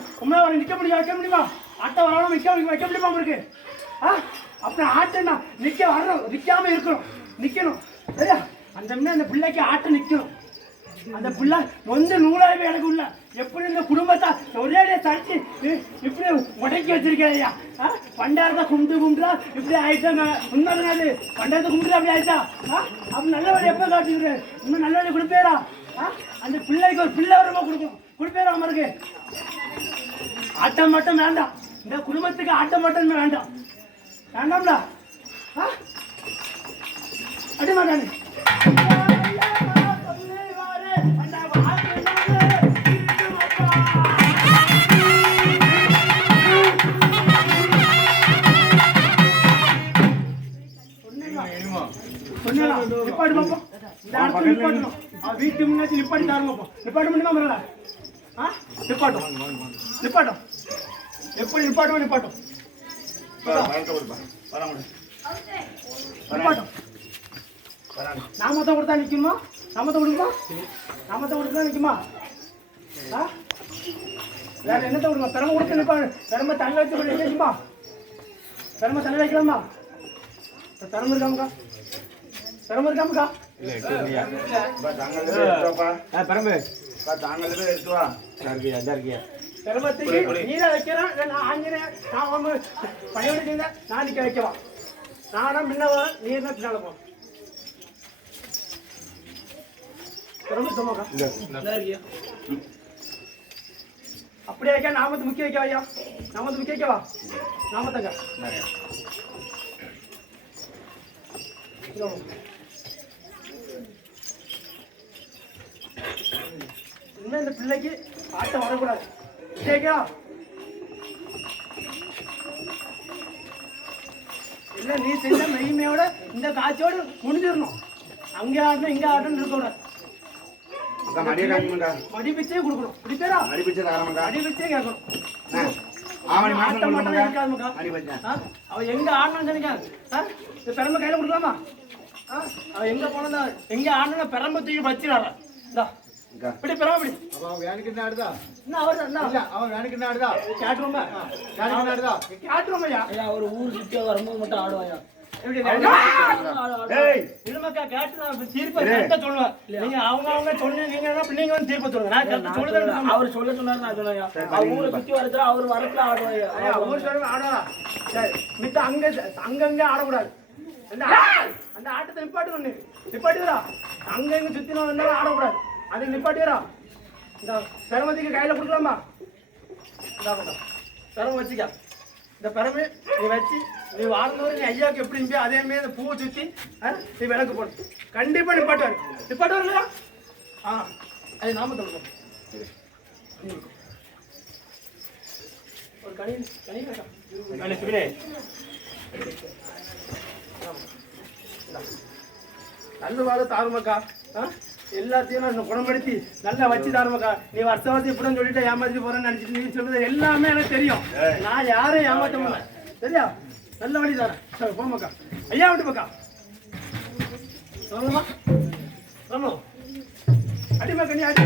பிள்ளைக்கு உண்மையாக வர நிற்க முடியும்? வைக்க முடியுமா? ஆட்டை வரணும் நிற்க முடியும்? வைக்க முடியுமா உங்களுக்கு? ஆ? அப்புறம் ஆட்டம்னா நிற்க வரணும் நிற்காம இருக்கணும். நிற்கணும் சரியா? அந்த முன்னே அந்த பிள்ளைக்கு ஆட்டை நிற்கணும் அந்த பிள்ளை வந்து நூலாயிரம் எனக்கு உள்ள. எப்படி இந்த குடும்பத்தை ஒரே தடுத்து இப்படி உடக்கி வச்சிருக்கேன் ஐயா? பண்டாரத்தை கும்பிட்டு கும்பிட்டா இப்படி ஆயிட்டா உண்மை நாள் பண்டாரத்தை கும்பிட்டு அப்படி ஆயிட்டா அப்படி நல்ல வழி எப்போ காட்டுறது இன்னும் நல்ல வழி கொடுப்பேரா ஆ? அந்த பிள்ளைக்கு ஒரு பிள்ளை வரமா கொடுக்கும். கொடுப்பேரா அவருக்கு ஆட்டம் மட்டும் வேண்டாம். இந்த குடும்பத்துக்கு ஆட்டம் மட்டும் வேண்டாம். வேண்டாம்டா? அடி மாட்டானே நிப்பாட்டு நிப்பாட்டணும். வீட்டு முன்னாடி நிப்பாட்டி தாருங்க நிப்பாட்ட முடியுமா வரல ஆ? நிப்பாட்டும். நிப்பாட்டும். எப்படி நிப்பாட்டும் நிப்பாட்டும் நிப்பாட்டும் நாமத்தை கொடுத்தா நிற்குமா நாமத்தை கொடுக்குமா? நாமத்தை கொடுத்தா நிற்குமா ஆ? வேற என்னத்தை கொடுங்க திறமை கொடுத்து நிற்பா திறமை தண்ணி வச்சு கொண்டு நிற்குமா திறமை தண்ணி வைக்கலாமா? திறமை இருக்காமக்கா திறமை இருக்காமக்கா திறமத்துக்கு நீரை வைக்கிறேன் இல்ல நான் ஆஞ்சநேயர் நான் ஒன்று பணியோடு நான் நிற்க வைக்கவா நானும் முன்ன வரேன் நீ என்ன பின்னால போ திறமை சும்மாக்கா அப்படியே வைக்க நாமத்து முக்கிய வைக்க ஐயா நாமத்து முக்கிய வைக்கவா? நாமத்தங்க. இன்னும் இந்த பிள்ளைக்கு ஆட்டம் வரக்கூடாது. கேக்கா இல்ல நீ செஞ்ச மகிமையோட இந்த காட்சியோடு முடிஞ்சிடணும். அங்க ஆடணும் இங்க ஆடணும் இருக்கக்கூடாது மடி பிச்சே கொடுக்கணும். பிடிப்பேரா மடி பிச்சே கேட்கணும். ஆட்டம் மட்டும் இருக்காது மக்கா. ஆ? அவ எங்க ஆடணும் சொன்னீங்க ஆ? இந்த பெரம்ப கையில கொடுக்கலாமா? அவ எங்க போனதா எங்க ஆடணும் பெரம்ப தூக்கி வச்சிடாரா இந்தா. இப்படி பெரம்ப இப்படி என்ன அவர் என்ன அவன் வேணுக்கு ஆடுதா கேட்டுருமா வேணுக்கு ஆடுதா கேட்டுருமையா ஐயா ஒரு ஊர் சுத்தி வரும்போது மட்டும் ஆடுவாயா? என்ன அவர் சொல்ல சொன்னாரு நான் அவர் ஊரை சுத்தி வரதுல அவர் வரத்துல ஆடுவாயா? ஐயா ஊர் ஆடலாம் சரி மித்த அங்க அங்கங்க ஆடக்கூடாது. அந்த ஆட்டத்தை நிப்பாட்டு நீ நிப்பாட்டுறா அங்கங்க சுத்தின வந்தாலும் ஆடக்கூடாது. அதுக்கு நிப்பாட்டுறா இந்த பெருமதிக்கு கையில கொடுக்கலாமா? பெருமை வச்சுக்க. இந்த பெருமை நீ வச்சு நீ வாழ்ந்தவரை நீ ஐயாவுக்கு எப்படி இருப்பியோ அதே மாதிரி இந்த பூவை ஆ, நீ விளக்கு போடு. கண்டிப்பா நிப்பாட்டுவார். நிப்பாட்டுவார் இல்லையா? ஆ அது நாம சொல்லுவோம் ஒரு கனி கனி வேண்டாம் நல்ல வாழ தாருமக்கா? எல்லாத்தையும் நான் குணப்படுத்தி நல்லா வச்சு தாருமக்கா நீ வருஷம் வருஷம் இப்படி சொல்லிட்டு ஏமாத்தி போறேன்னு நினைச்சிட்டு நீ சொல்றது எல்லாமே எனக்கு தெரியும். நான் யாரையும் ஏமாத்த முடியல. சரியா? நல்ல வழி தாரேன் சரி போமாக்கா ஐயா விட்டு பக்கா சொல்லணுமா. சொல்லணும் அடிமா கண்ணி அடி.